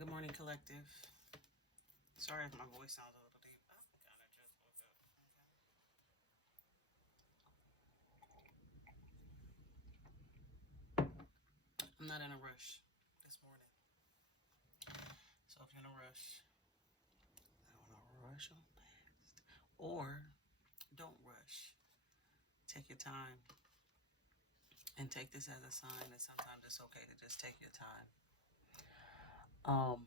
Good morning, collective. Sorry if my voice sounds a little deep. I kind of just woke up. Okay. I'm not in a rush this morning. So if you're in a rush, I don't want to rush on past. Or don't rush. Take your time and take this as a sign that sometimes it's okay to just take your time. Um,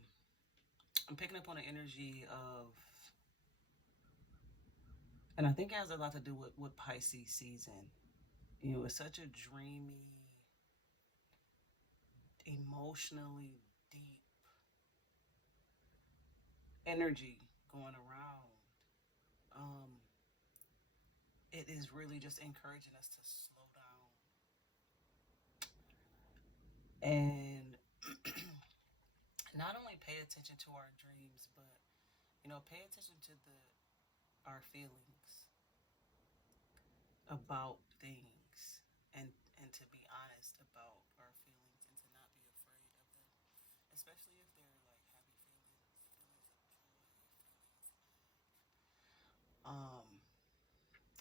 I'm picking up on the energy of, and I think it has a lot to do with Pisces season. It's such a dreamy, emotionally deep energy going around. Um, it is really just encouraging us to slow down and not only pay attention to our dreams, but pay attention to the our feelings about things, and to be honest about our feelings and to not be afraid of them, especially if they're like happy feelings, feelings of joy,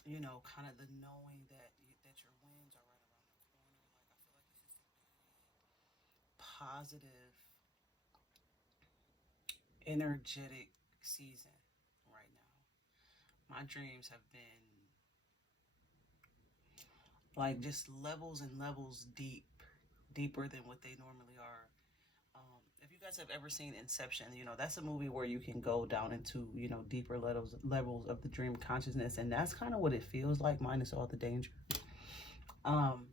feelings like kind of the knowing that your wins are right around the corner. Like I feel like it's just a very positive, energetic season right now. My dreams have been like just levels and levels deeper than what they normally are. If you guys have ever seen Inception, that's a movie where you can go down into deeper levels of the dream consciousness, and that's kind of what it feels like, minus all the danger. Um,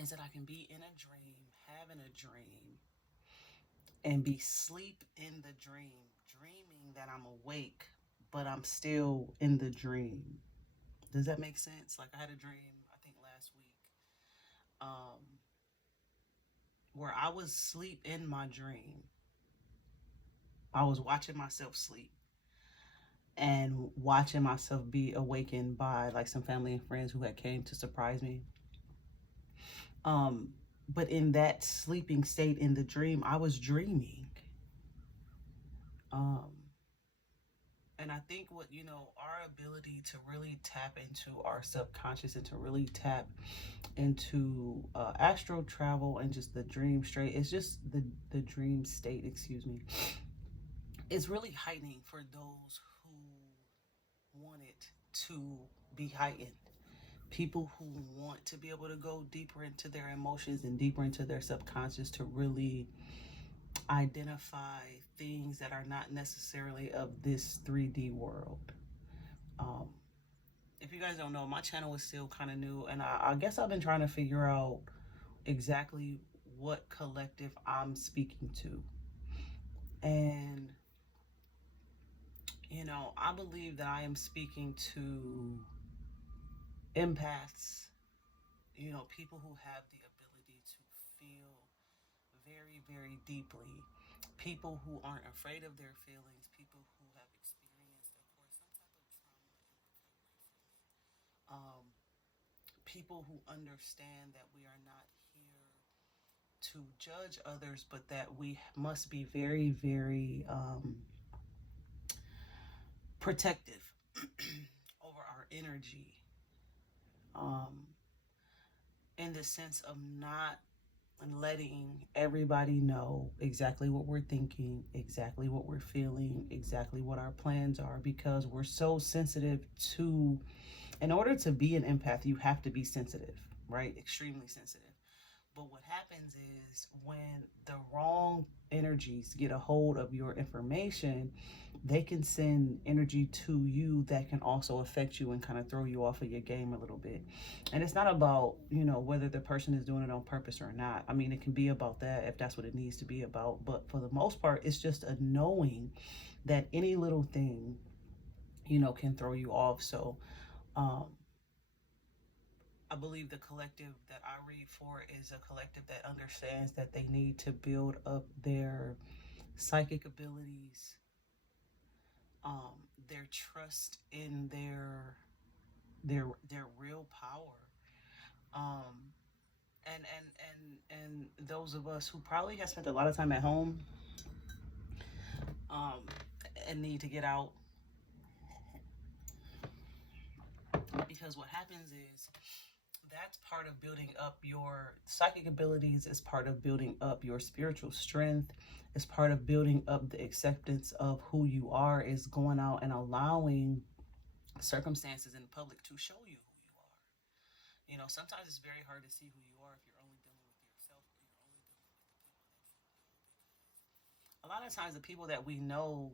is that I can be in a dream, having a dream, and be sleep in the dream, dreaming that I'm awake, but I'm still in the dream. Does that make sense? Like I had a dream, I think last week, um, where I was asleep in my dream. I was watching myself sleep and watching myself be awakened by like some family and friends who had came to surprise me. Um, but in that sleeping state in the dream, I was dreaming. Um, and I think our ability to really tap into our subconscious and to really tap into astral travel and just the dream straight, it's just the dream state, excuse me, it's really heightening for those who want it to be heightened. People who want to be able to go deeper into their emotions and deeper into their subconscious to really identify things that are not necessarily of this 3D world. Um, if you guys don't know, my channel is still kind of new, and I guess I've been trying to figure out exactly what collective I'm speaking to. And, I believe that I am speaking to empaths, people who have the ability to feel very, very deeply, people who aren't afraid of their feelings, people who have experienced, of course, some type of trauma and recovery from it. People who understand that we are not here to judge others, but that we must be very, very protective over our energy, um, in the sense of not letting everybody know exactly what we're thinking, exactly what we're feeling, exactly what our plans are, because we're so sensitive to, in order to be an empath, you have to be sensitive, right? Extremely sensitive. But what happens is when the wrong energies get a hold of your information, they can send energy to you that can also affect you and kind of throw you off of your game a little bit. And it's not about, whether the person is doing it on purpose or not. I mean, it can be about that if that's what it needs to be about. But for the most part, it's just a knowing that any little thing, can throw you off. So, um, I believe the collective that I read for is a collective that understands that they need to build up their psychic abilities, their trust in their real power, um, and those of us who probably have spent a lot of time at home um, and need to get out. Because what happens is that's part of building up your psychic abilities, is part of building up your spiritual strength, is part of building up the acceptance of who you are, is going out and allowing circumstances in public to show you who you are. You know, sometimes it's very hard to see who you are if you're only dealing with yourself, or you're only dealing with the people that you know. Because a lot of times the people that we know,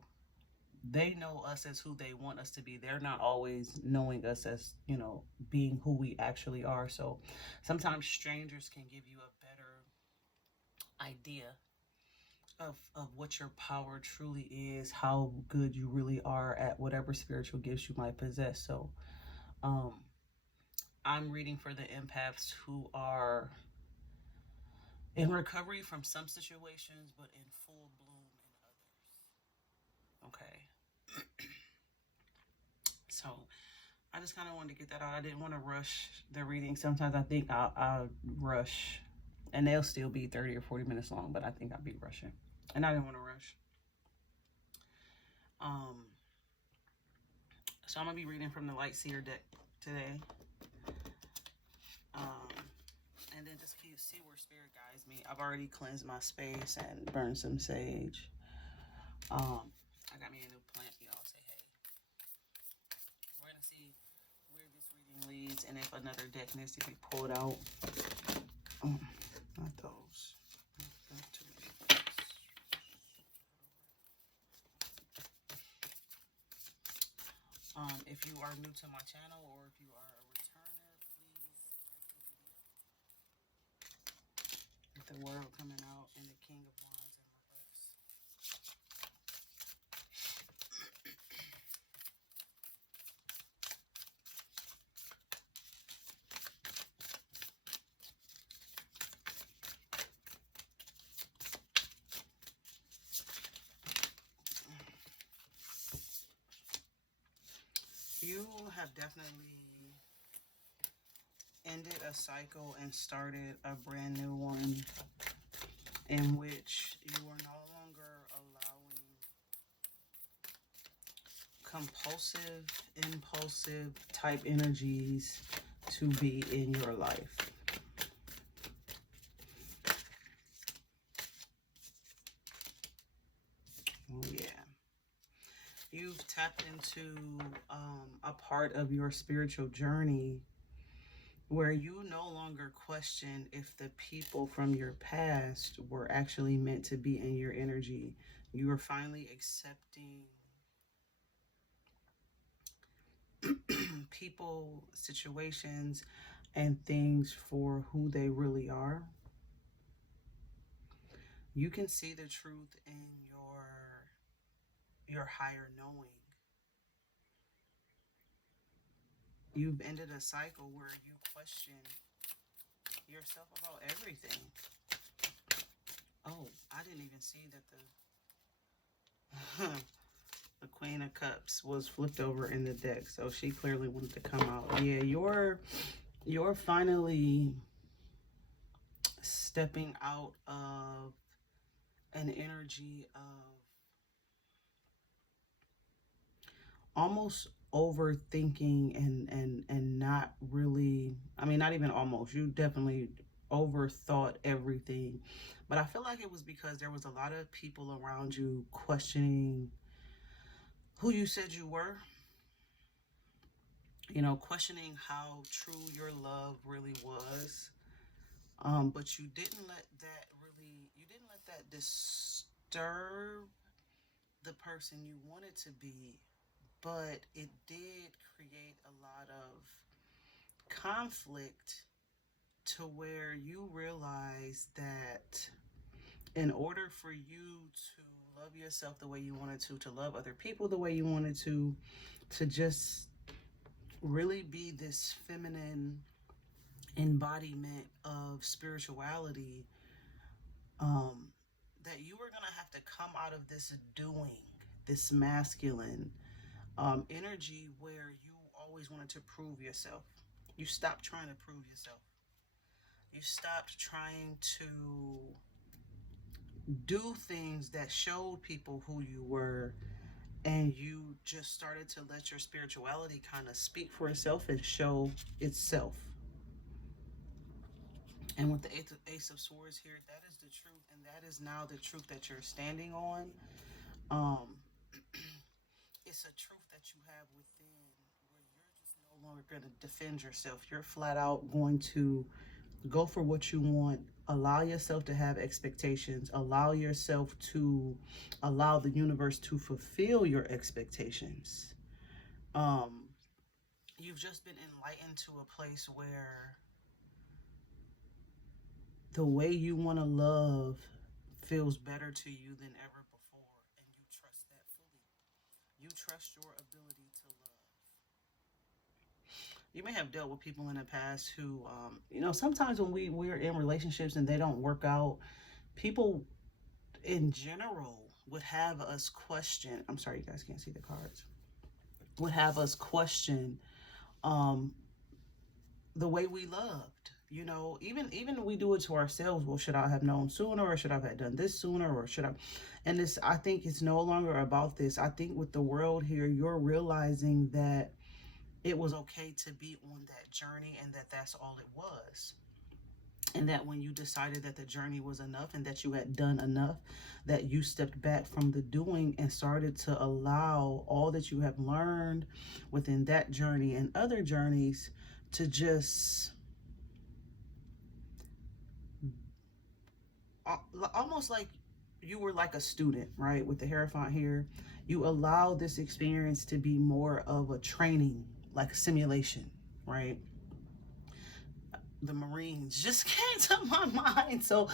they know us as who they want us to be. They're not always knowing us as, you know, being who we actually are. So sometimes strangers can give you a better idea of what your power truly is, how good you really are at whatever spiritual gifts you might possess. So um I'm reading for the empaths who are in recovery from some situations, but in full bloom in others. Okay. So I just kind of wanted to get that out. I didn't want to rush the reading. Sometimes I think I'll rush, and they'll still be 30 or 40 minutes long, but I think I'll be rushing. And I didn't want to rush. Um, so I'm going to be reading from the Light Seer deck today. Um, and then just see where spirit guides me. I've already cleansed my space and burned some sage. I got me a new plant, y'all. Say hey. We're gonna see where this reading leads, and if another deck needs to be pulled out. Not those. Not too many. If you are new to my channel, or if you are a returner, please like the video. With the world coming out and the King of Wands in reverse. You have definitely ended a cycle and started a brand new one, in which you are no longer allowing compulsive, impulsive type energies to be in your life. Oh yeah. You've tapped into a part of your spiritual journey where you no longer question if the people from your past were actually meant to be in your energy. You are finally accepting people, situations, and things for who they really are. You can see the truth in your higher knowing. You've ended a cycle where you question yourself about everything. Oh, I didn't even see that the Queen of Cups was flipped over in the deck, so she clearly wanted to come out. Yeah, you're finally stepping out of an energy of almost overthinking and not really, I mean, not even almost, you definitely overthought everything. But I feel like it was because there was a lot of people around you questioning who you said you were, you know, questioning how true your love really was. But you didn't let that disturb the person you wanted to be. But it did create a lot of conflict, to where you realize that in order for you to love yourself the way you wanted to love other people the way you wanted to just really be this feminine embodiment of spirituality, that you were gonna have to come out of this doing, this masculine energy where you always wanted to prove yourself. You stopped trying to prove yourself. You stopped trying to do things that showed people who you were, and you just started to let your spirituality kind of speak for itself and show itself. And with the Ace of Swords here, that is the truth, and that is now the truth that you're standing on. Um, it's a truth that you have within where you're just no longer going to defend yourself. You're flat out going to go for what you want. Allow yourself to have expectations. Allow yourself to allow the universe to fulfill your expectations. Um, you've just been enlightened to a place where the way you want to love feels better to you than ever before, and you trust that fully. You trust your ability to love. You may have dealt with people in the past who, sometimes when we're in relationships and they don't work out, people in general would have us question. I'm sorry, you guys can't see the cards. Would have us question um, the way we loved. Even we do it to ourselves. Well, should I have known sooner, or should I have done this sooner, or should I? And this, I think, it's no longer about this. I think with the world here, you're realizing that it was okay to be on that journey, and that that's all it was. And that when you decided that the journey was enough and that you had done enough, that you stepped back from the doing and started to allow all that you have learned within that journey and other journeys to just almost like you were like a student, right? With the Hierophant here, you allow this experience to be more of a training, like a simulation, right? The Marines just came to my mind. So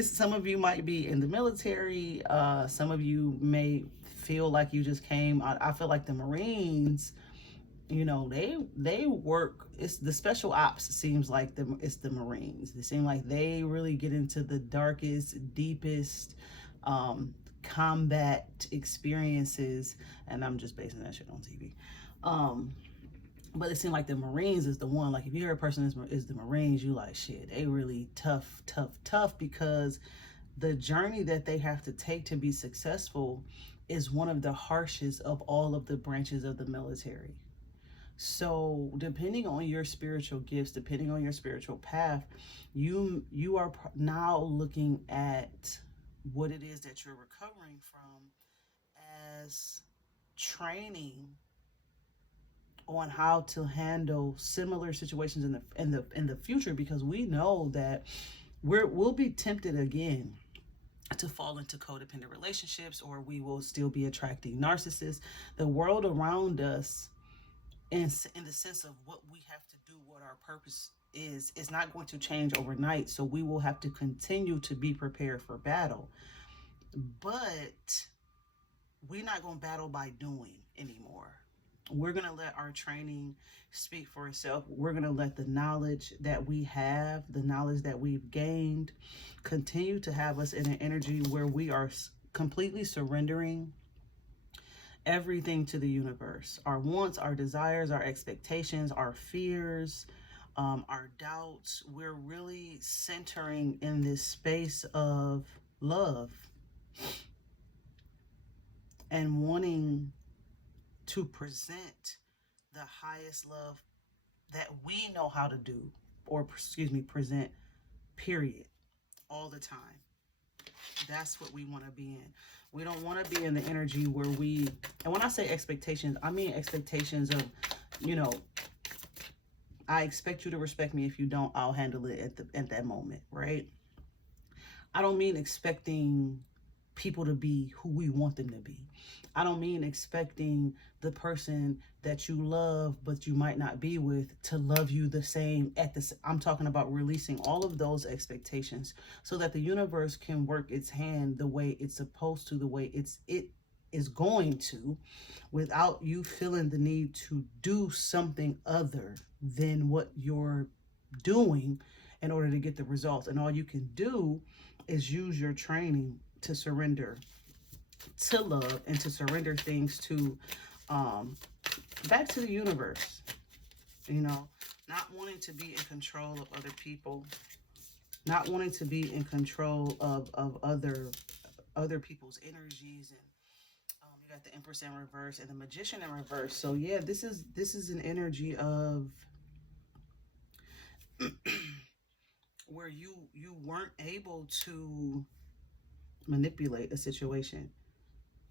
some of you might be in the military. Some of you may feel like you just came. I feel like the Marines, they work. It's the special ops. Seems like it's the Marines. They seem like they really get into the darkest, deepest combat experiences. And I'm just basing that shit on TV. But it seemed like the Marines is the one. Like, if you hear a person is the Marines, you like, shit, they really tough, because the journey that they have to take to be successful is one of the harshest of all of the branches of the military. So depending on your spiritual gifts, depending on your spiritual path, you are now looking at what it is that you're recovering from as training on how to handle similar situations in the future, because we know that we'll be tempted again to fall into codependent relationships, or we will still be attracting narcissists. The world around us, in the sense of what we have to do, what our purpose is not going to change overnight. So we will have to continue to be prepared for battle. But we're not going to battle by doing anymore. We're going to let our training speak for itself. We're going to let the knowledge that we have, the knowledge that we've gained, continue to have us in an energy where we are completely surrendering everything to the universe. Our wants, our desires, our expectations, our fears, our doubts. We're really centering in this space of love and wanting to present the highest love that we know how to do, or present, period, all the time. That's what we want to be in. We don't want to be in the energy where and when I say expectations, I mean expectations of, I expect you to respect me. If you don't, I'll handle it at that moment, right? I don't mean expecting people to be who we want them to be. I don't mean expecting the person that you love but you might not be with to love you the same I'm talking about releasing all of those expectations so that the universe can work its hand the way it's supposed to, the way it is going to, without you feeling the need to do something other than what you're doing in order to get the results. And all you can do is use your training to surrender to love and to surrender things to back to the universe, not wanting to be in control of other people. not wanting to be in control of other people's energies. And you got the Empress in reverse and the Magician in reverse. So yeah, this is an energy of where you weren't able to manipulate a situation.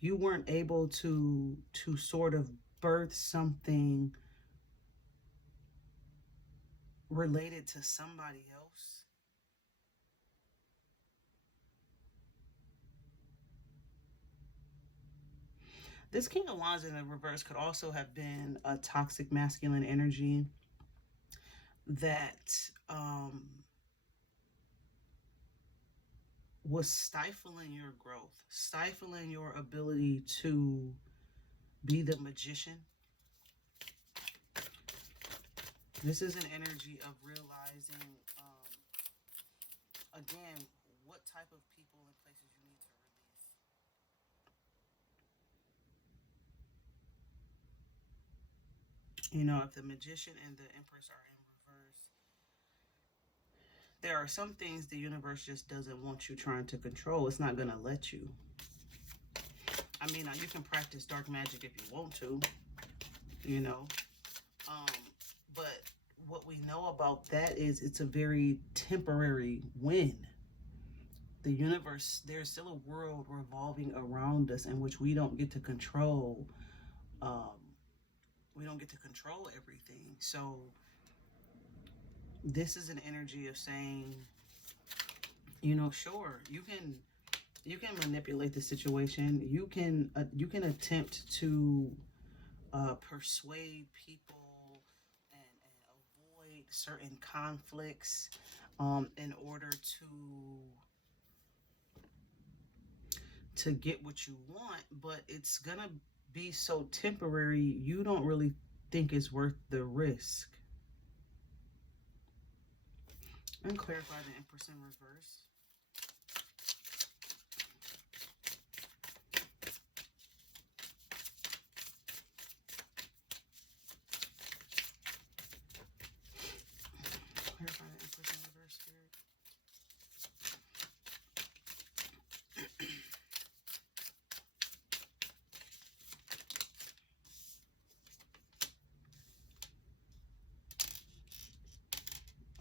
You weren't able to sort of birth something related to somebody else. This King of Wands in the reverse could also have been a toxic masculine energy that was stifling your growth, stifling your ability to be the magician. This is an energy of realizing, again, what type of people and places you need to release. You know, if the Magician and the Empress are in reverse, there are some things the universe just doesn't want you trying to control. It's not going to let you. I mean, you can practice dark magic if you want to, you know. But what we know about that is it's a very temporary win. The universe, there's still a world revolving around us in which we don't get to control. We don't get to control everything. So this is an energy of saying, you know, sure, you can manipulate the situation. You can attempt to persuade people and avoid certain conflicts in order to get what you want, but it's gonna be so temporary you don't really think it's worth the risk. And clarify the Empress in reverse. Clarify the Empress in reverse, Spirit.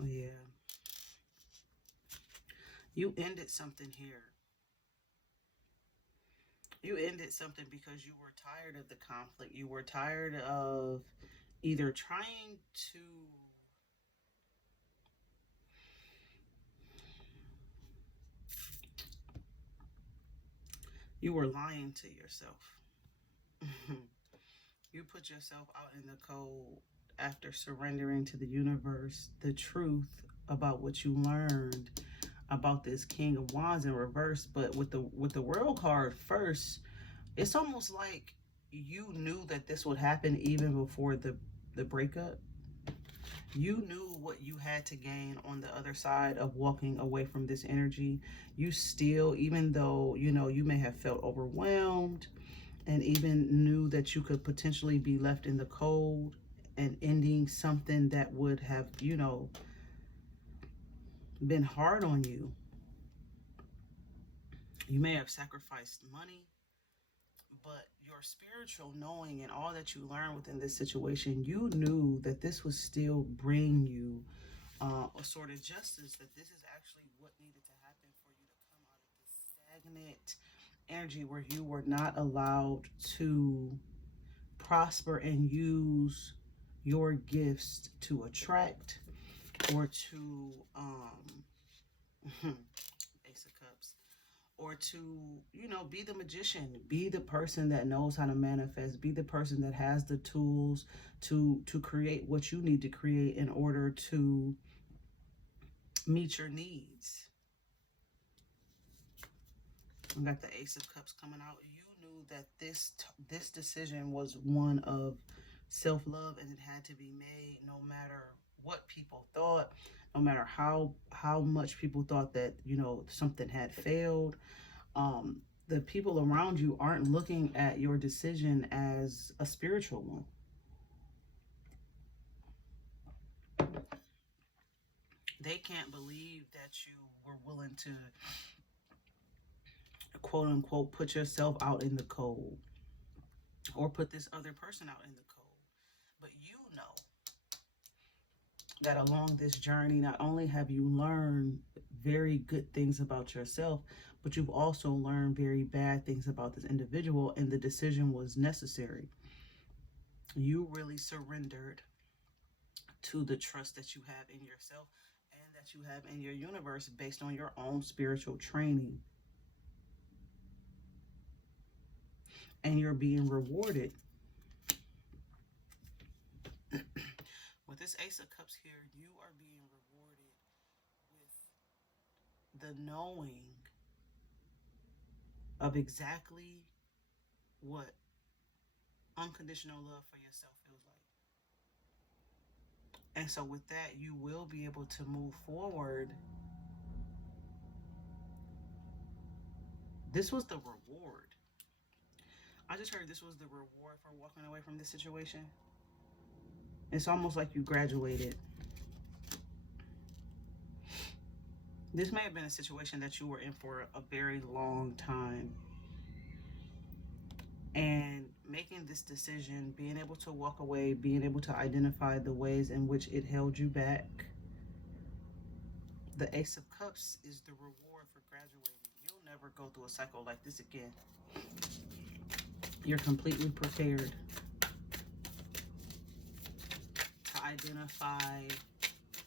Yeah. You ended something here. You ended something because you were tired of the conflict. You were tired of either trying to you were lying to yourself. You put yourself out in the cold after surrendering to the universe the truth about what you learned about this King of Wands in reverse. But with the World card first, it's almost like you knew that this would happen even before the breakup. You knew what you had to gain on the other side of walking away from this energy. You still, even though, you know, you may have felt overwhelmed and even knew that you could potentially be left in the cold and ending something that would have, you know, been hard on you. You may have sacrificed money, but your spiritual knowing and all that you learned within this situation, you knew that this would still bring you a sort of justice, that this is actually what needed to happen for you to come out of this stagnant energy where you were not allowed to prosper and use your gifts to attract or to Ace of Cups, or to, you know, be the magician, be the person that knows how to manifest, be the person that has the tools to create what you need to create in order to meet your needs. We got the Ace of Cups coming out. You knew that this decision was one of self-love, and it had to be made no matter what people thought, no matter how much people thought that, you know, something had failed. The people around you aren't looking at your decision as a spiritual one. they can't believe that you were willing to, quote unquote, put yourself out in the cold or put this other person out in the cold. But you know that along this journey, not only have you learned very good things about yourself, but you've also learned very bad things about this individual, and the decision was necessary. You really surrendered to the trust that you have in yourself and that you have in your universe based on your own spiritual training. And you're being rewarded. With this Ace of Cups here, you are being rewarded with the knowing of exactly what unconditional love for yourself feels like. And so with that, you will be able to move forward. This was the reward. I just heard this was the reward for walking away from this situation. It's almost like you graduated. This may have been a situation that you were in for a very long time. And making this decision, being able to walk away, being able to identify the ways in which it held you back. The Ace of Cups is the reward for graduating. You'll never go through a cycle like this again. You're completely prepared to identify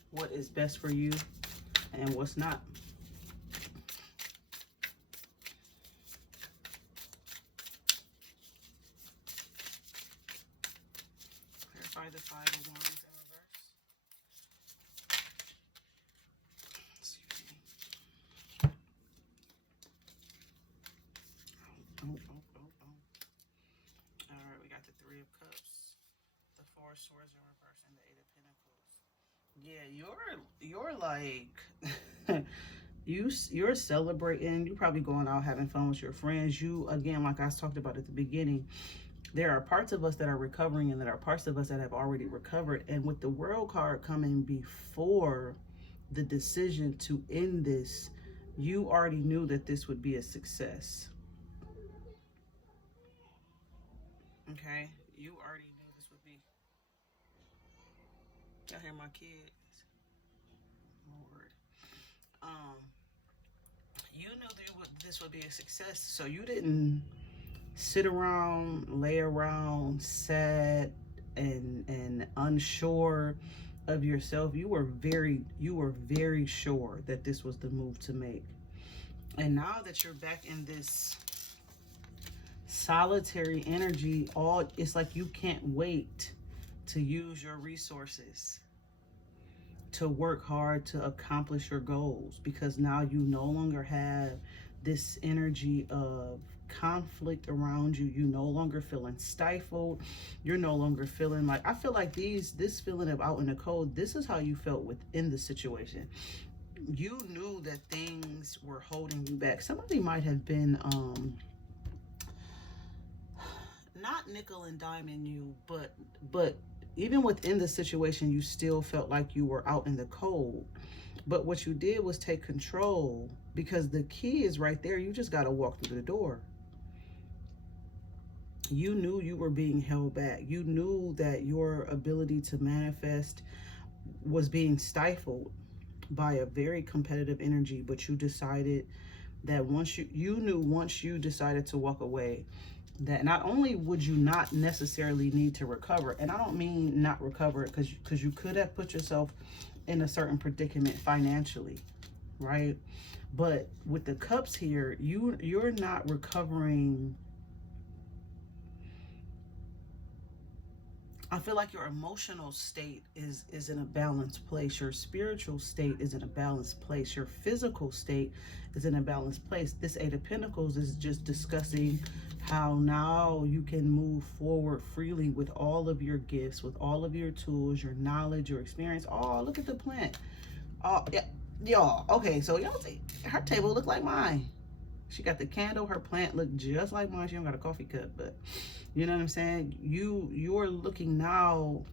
what is best for you and what's not. Clarify the Five of Wands in reverse. Excuse me. Oh. Alright, we got the Three of Cups, the Four of Swords in reverse, and the Eight of Pentacles. Yeah, you're like you're celebrating. You're probably going out having fun with your friends. You, again, like I talked about at the beginning, there are parts of us that are recovering, and there are parts of us that have already recovered. And with the World card coming before the decision to end this, you already knew that this would be a success. Okay, you already knew this would be. Y'all hear my kids? Lord. You knew that this would be a success, so you didn't sit around, lay around, sad and unsure of yourself. You were very sure that this was the move to make. And now that you're back in this solitary energy, it's like you can't wait to use your resources, to work hard to accomplish your goals, because now you no longer have this energy of conflict around you. You no longer feeling stifled. You're no longer feeling like, I feel like this feeling of out in the cold, this is how you felt within the situation. You knew that things were holding you back. Somebody might have been not nickel and diming you, but even within the situation, you still felt like you were out in the cold. But what you did was take control, because the key is right there. You just got to walk through the door. You knew you were being held back. You knew that your ability to manifest was being stifled by a very competitive energy, but you decided that once you decided to walk away, that not only would you not necessarily need to recover, and I don't mean not recover because you could have put yourself in a certain predicament financially, right? But with the cups here, you're not recovering. I feel like your emotional state is in a balanced place. Your spiritual state is in a balanced place. Your physical state is in a balanced place. This Eight of Pentacles is just discussing how now you can move forward freely with all of your gifts, with all of your tools, your knowledge, your experience. Oh, look at the plant. Oh, yeah, y'all. Okay, so y'all see, her table look like mine. She got the candle. Her plant looked just like mine. She don't got a coffee cup, but you know what I'm saying? You're looking now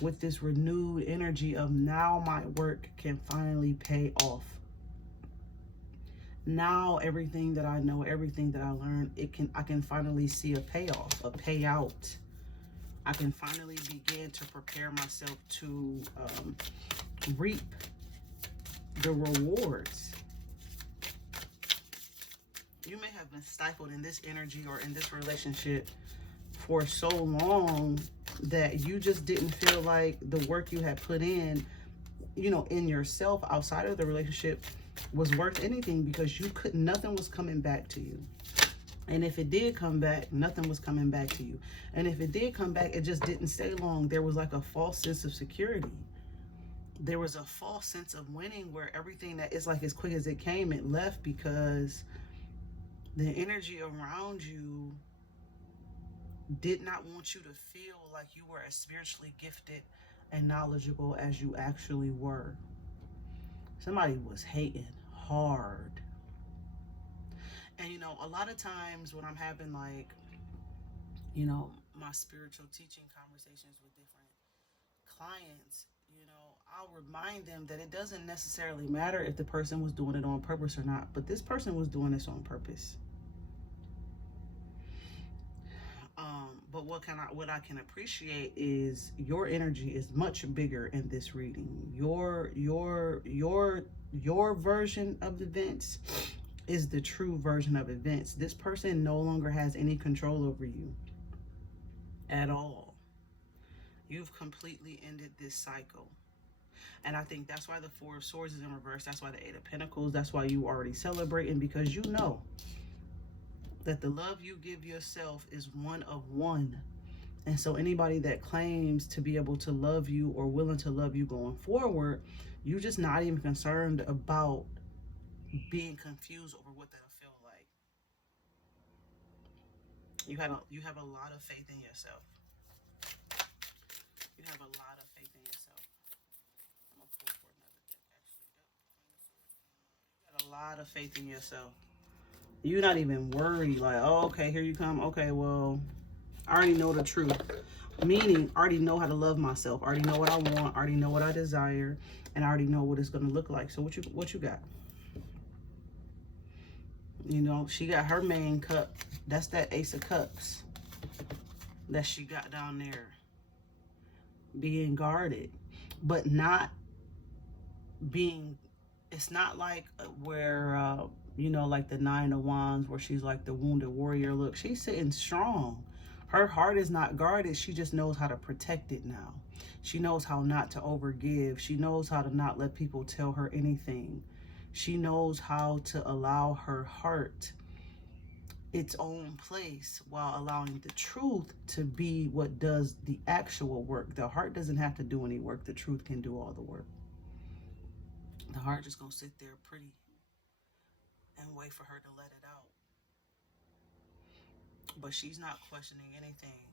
with this renewed energy of now my work can finally pay off. Now everything that I know, everything that I learned, I can finally see a payoff, a payout. I can finally begin to prepare myself to reap the rewards. You may have been stifled in this energy or in this relationship for so long that you just didn't feel like the work you had put in, you know, in yourself outside of the relationship was worth anything, because nothing was coming back to you. And if it did come back, nothing was coming back to you. And if it did come back, it just didn't stay long. There was like a false sense of security. There was a false sense of winning where everything that is like as quick as it came, it left, because the energy around you did not want you to feel like you were as spiritually gifted and knowledgeable as you actually were. Somebody was hating hard. And, you know, a lot of times when I'm having, like, you know, my spiritual teaching conversations with different clients, you know, I'll remind them that it doesn't necessarily matter if the person was doing it on purpose or not, but this person was doing this on purpose. But what I can appreciate is your energy is much bigger in this reading. Your version of events is the true version of events. This person no longer has any control over you at all. You've completely ended this cycle. And I think that's why the Four of Swords is in reverse. That's why the Eight of Pentacles, that's why you already celebrating, because you know that the love you give yourself is one of one. And so anybody that claims to be able to love you or willing to love you going forward, you're just not even concerned about being confused over what that'll feel like. You have a lot of faith in yourself. You have a lot of faith in yourself. I'm gonna pull for another deck, actually. You got a lot of faith in yourself. You're not even worried, like, oh, okay, here you come. Okay, well, I already know the truth. Meaning, I already know how to love myself. I already know what I want. I already know what I desire. And I already know what it's going to look like. So what you got? You know, she got her main cup. That's that Ace of Cups that she got down there. Being guarded. But not being... It's not like where... you know, like the Nine of Wands, where she's like the wounded warrior. Look, she's sitting strong. Her heart is not guarded. She just knows how to protect it now. She knows how not to overgive. She knows how to not let people tell her anything. She knows how to allow her heart its own place while allowing the truth to be what does the actual work. The heart doesn't have to do any work. The truth can do all the work. The heart just gonna sit there pretty and wait for her to let it out. But she's not questioning anything.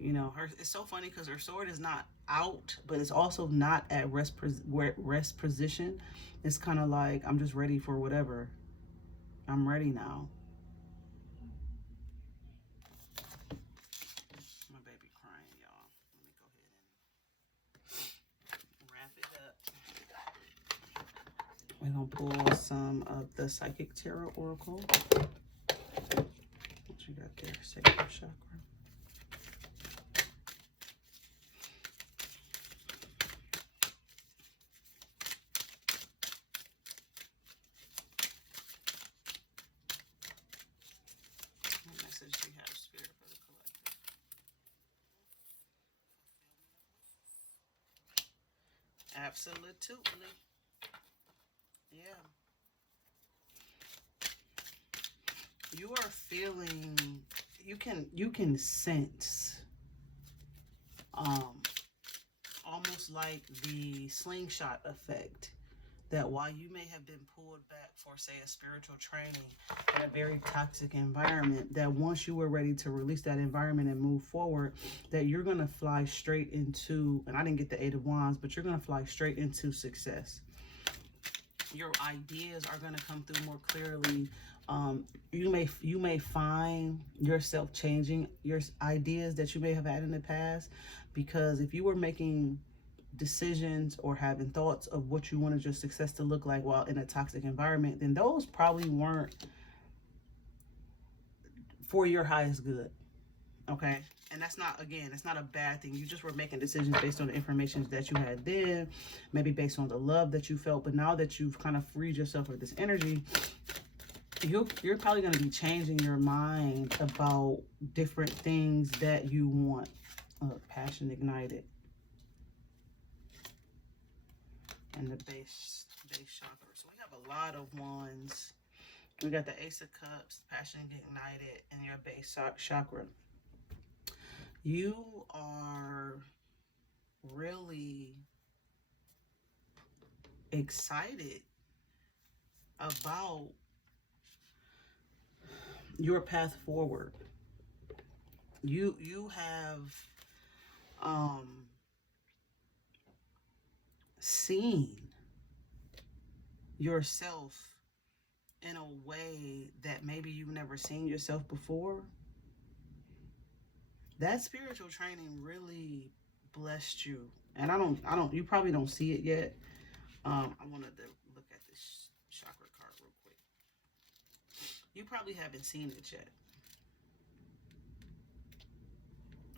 You know, it's so funny because her sword is not out, but it's also not at rest position. It's kind of like, I'm just ready for whatever. I'm ready now. My baby crying, y'all. Let me go ahead and wrap it up. We're going to pull some of the Psychic Tarot Oracle. What you got there? Sacral Chakra. What message do you have, Spirit, for the collective? Absolutely. Yeah. You are feeling, you can sense almost like the slingshot effect, that while you may have been pulled back for, say, a spiritual training in a very toxic environment, that once you were ready to release that environment and move forward, that you're going to fly straight into, and I didn't get the Eight of Wands, but you're going to fly straight into success. Your ideas are going to come through more clearly. You may find yourself changing your ideas that you may have had in the past, because if you were making decisions or having thoughts of what you wanted your success to look like while in a toxic environment, then those probably weren't for your highest good. Okay. And that's not, again, it's not a bad thing. You just were making decisions based on the information that you had then, maybe based on the love that you felt. But now that you've kind of freed yourself of this energy, you're probably going to be changing your mind about different things that you want. Passion ignited. And the base chakra. So we have a lot of ones. We got the Ace of Cups, Passion ignited, and your base chakra. You are really excited about your path forward. You have seen yourself in a way that maybe you've never seen yourself before. That spiritual training really blessed you. And you probably don't see it yet. I wanted to look at this chakra card real quick. You probably haven't seen it yet.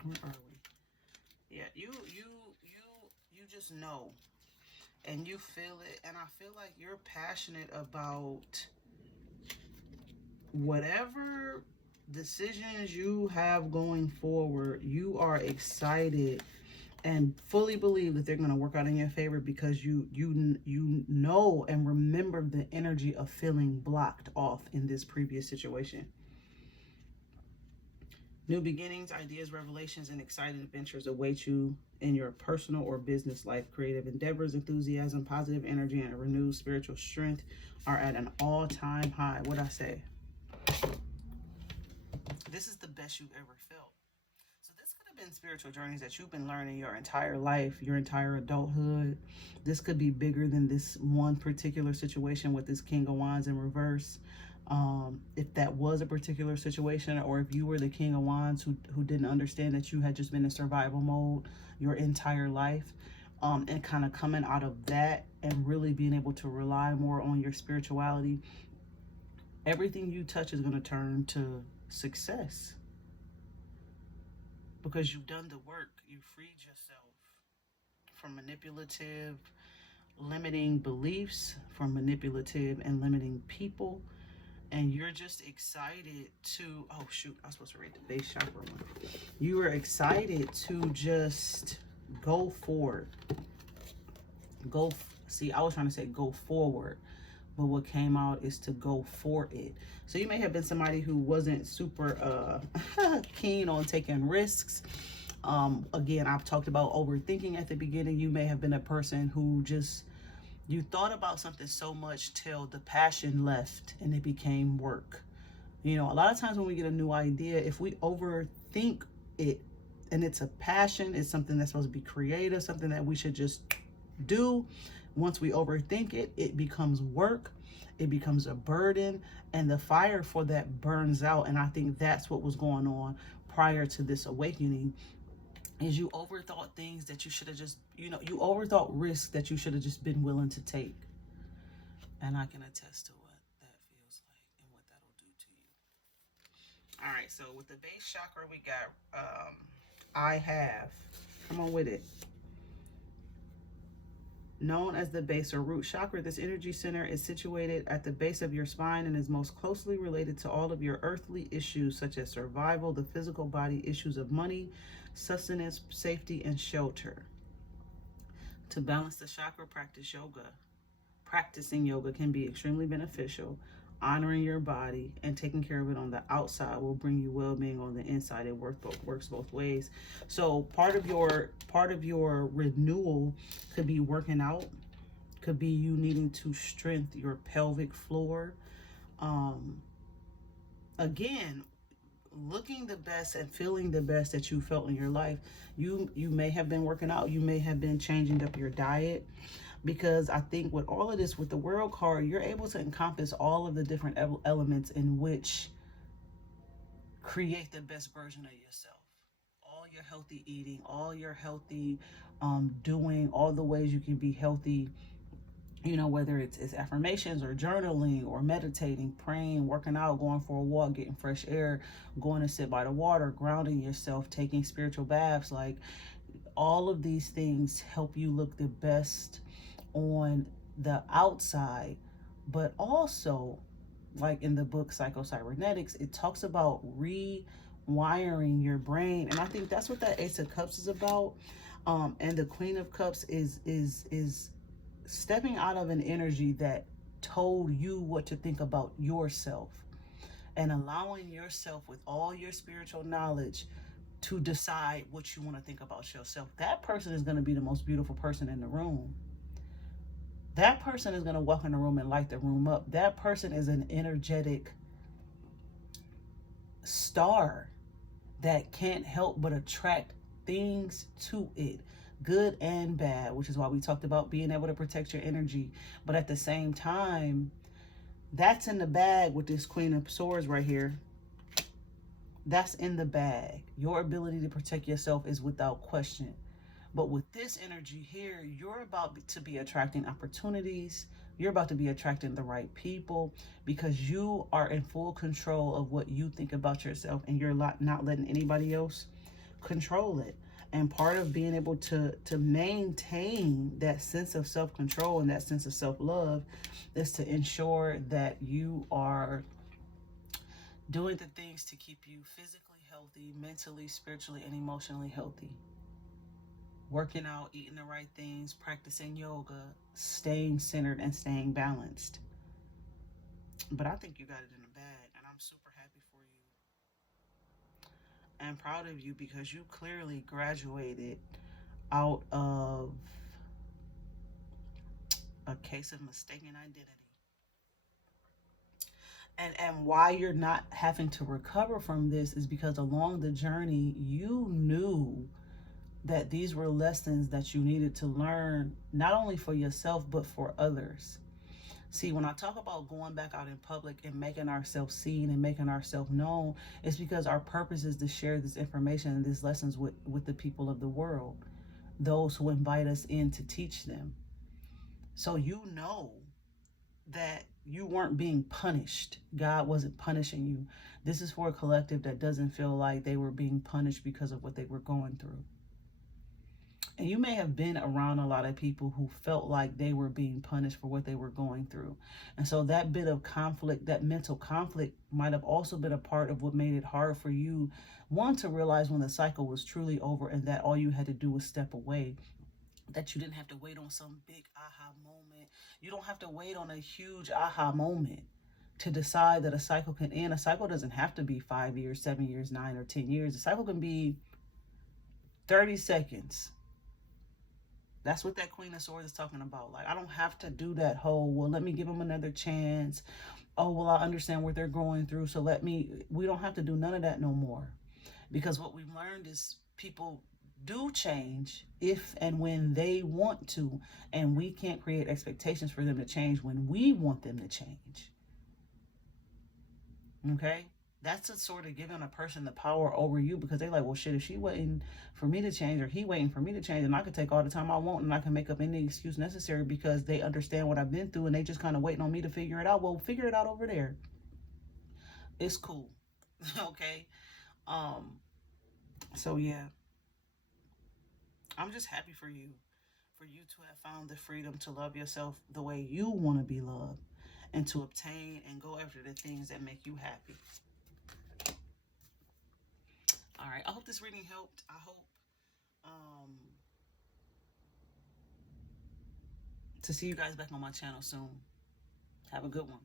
Where are we? Yeah, you just know. And you feel it. And I feel like you're passionate about whatever decisions you have going forward. You are excited and fully believe that they're going to work out in your favor, because you know and remember the energy of feeling blocked off in this previous situation. New beginnings, ideas, revelations, and exciting adventures await you in your personal or business life. Creative endeavors, enthusiasm, positive energy, and a renewed spiritual strength are at an all-time high. What'd I say? This is the best you've ever felt. So this could have been spiritual journeys that you've been learning your entire life, your entire adulthood. This could be bigger than this one particular situation with this King of Wands in reverse. If that was a particular situation, or if you were the King of Wands who didn't understand that you had just been in survival mode your entire life, and kind of coming out of that and really being able to rely more on your spirituality, everything you touch is going to turn to success, because you've done the work. You freed yourself from manipulative, limiting beliefs, from manipulative and limiting people. And you're just excited to, oh shoot, I was supposed to read the base chakra one. You are excited to just go forward. See, I was trying to say go forward, but what came out is to go for it. So you may have been somebody who wasn't super keen on taking risks. Again, I've talked about overthinking at the beginning. You may have been a person who just, you thought about something so much till the passion left and it became work. You know, a lot of times when we get a new idea, if we overthink it and it's a passion, it's something that's supposed to be creative, something that we should just do. Once we overthink it, it becomes work, it becomes a burden, and the fire for that burns out. And I think that's what was going on prior to this awakening, is you overthought things that you should have just, you overthought risks that you should have just been willing to take. And I can attest to what that feels like and what that'll do to you. All right, so with the base chakra, we got, I have, come on with it. Known as the base or root chakra, this energy center is situated at the base of your spine and is most closely related to all of your earthly issues, such as survival, the physical body, issues of money, sustenance, safety, and shelter. To balance the chakra, practice yoga. Practicing yoga can be extremely beneficial. Honoring your body and taking care of it on the outside will bring you well-being on the inside. It works both ways. So part of your renewal could be working out, could be you needing to strengthen your pelvic floor. Again, looking the best and feeling the best that you felt in your life. You may have been working out, you may have been changing up your diet. because I think with all of this, with the world card, you're able to encompass all of the different elements in which create the best version of yourself. All your healthy eating, all your healthy doing, all the ways you can be healthy, you know, whether it's affirmations or journaling or meditating, praying, working out, going for a walk, getting fresh air, going to sit by the water, grounding yourself, taking spiritual baths. Like, all of these things help you look the best on the outside, but also, like in the book Psycho-Cybernetics, it talks about rewiring your brain, and I think that's what that Ace of Cups is about. And the Queen of Cups is stepping out of an energy that told you what to think about yourself, and allowing yourself, with all your spiritual knowledge, to decide what you want to think about yourself. That person is going to be the most beautiful person in the room. That person is going to walk in the room and light the room up. That person is an energetic star that can't help but attract things to it, good and bad, which is why we talked about being able to protect your energy. But at the same time, that's in the bag with this Queen of Swords right here. That's in the bag. Your ability to protect yourself is without question. But with this energy here, you're about to be attracting opportunities. You're about to be attracting the right people, because you are in full control of what you think about yourself, and you're not letting anybody else control it. And part of being able to maintain that sense of self-control and that sense of self-love is to ensure that you are doing the things to keep you physically healthy, mentally, spiritually, and emotionally healthy. Working out, eating the right things, practicing yoga, staying centered, and staying balanced. But I think you got it in the bag, and I'm super happy for you and proud of you, because you clearly graduated out of a case of mistaken identity. And why you're not having to recover from this is because along the journey, you knew that these were lessons that you needed to learn, not only for yourself, but for others. See, when I talk about going back out in public and making ourselves seen and making ourselves known, it's because our purpose is to share this information and these lessons with the people of the world, those who invite us in to teach them. So you know that you weren't being punished. God wasn't punishing you. This is for a collective that doesn't feel like they were being punished because of what they were going through. And you may have been around a lot of people who felt like they were being punished for what they were going through. And so that bit of conflict, that mental conflict, might have also been a part of what made it hard for you, one, to realize when the cycle was truly over and that all you had to do was step away. That you didn't have to wait on some big aha moment. You don't have to wait on a huge aha moment to decide that a cycle can end. A cycle doesn't have to be 5 years, 7 years, 9 or 10 years. A cycle can be 30 seconds. That's what that Queen of Swords is talking about. Like, I don't have to do that whole, well, let me give them another chance. Oh, well, I understand what they're going through, so we don't have to do none of that no more. Because what we've learned is people do change if and when they want to, and we can't create expectations for them to change when we want them to change. Okay? That's a sort of giving a person the power over you, because they're like, well, shit, if she waiting for me to change, or he waiting for me to change, and I can take all the time I want, and I can make up any excuse necessary because they understand what I've been through, and they just kind of waiting on me to figure it out. Well, figure it out over there. It's cool. Okay? So yeah, I'm just happy for you to have found the freedom to love yourself the way you want to be loved, and to obtain and go after the things that make you happy. All right, I hope this reading helped. I hope to see you guys back on my channel soon. Have a good one.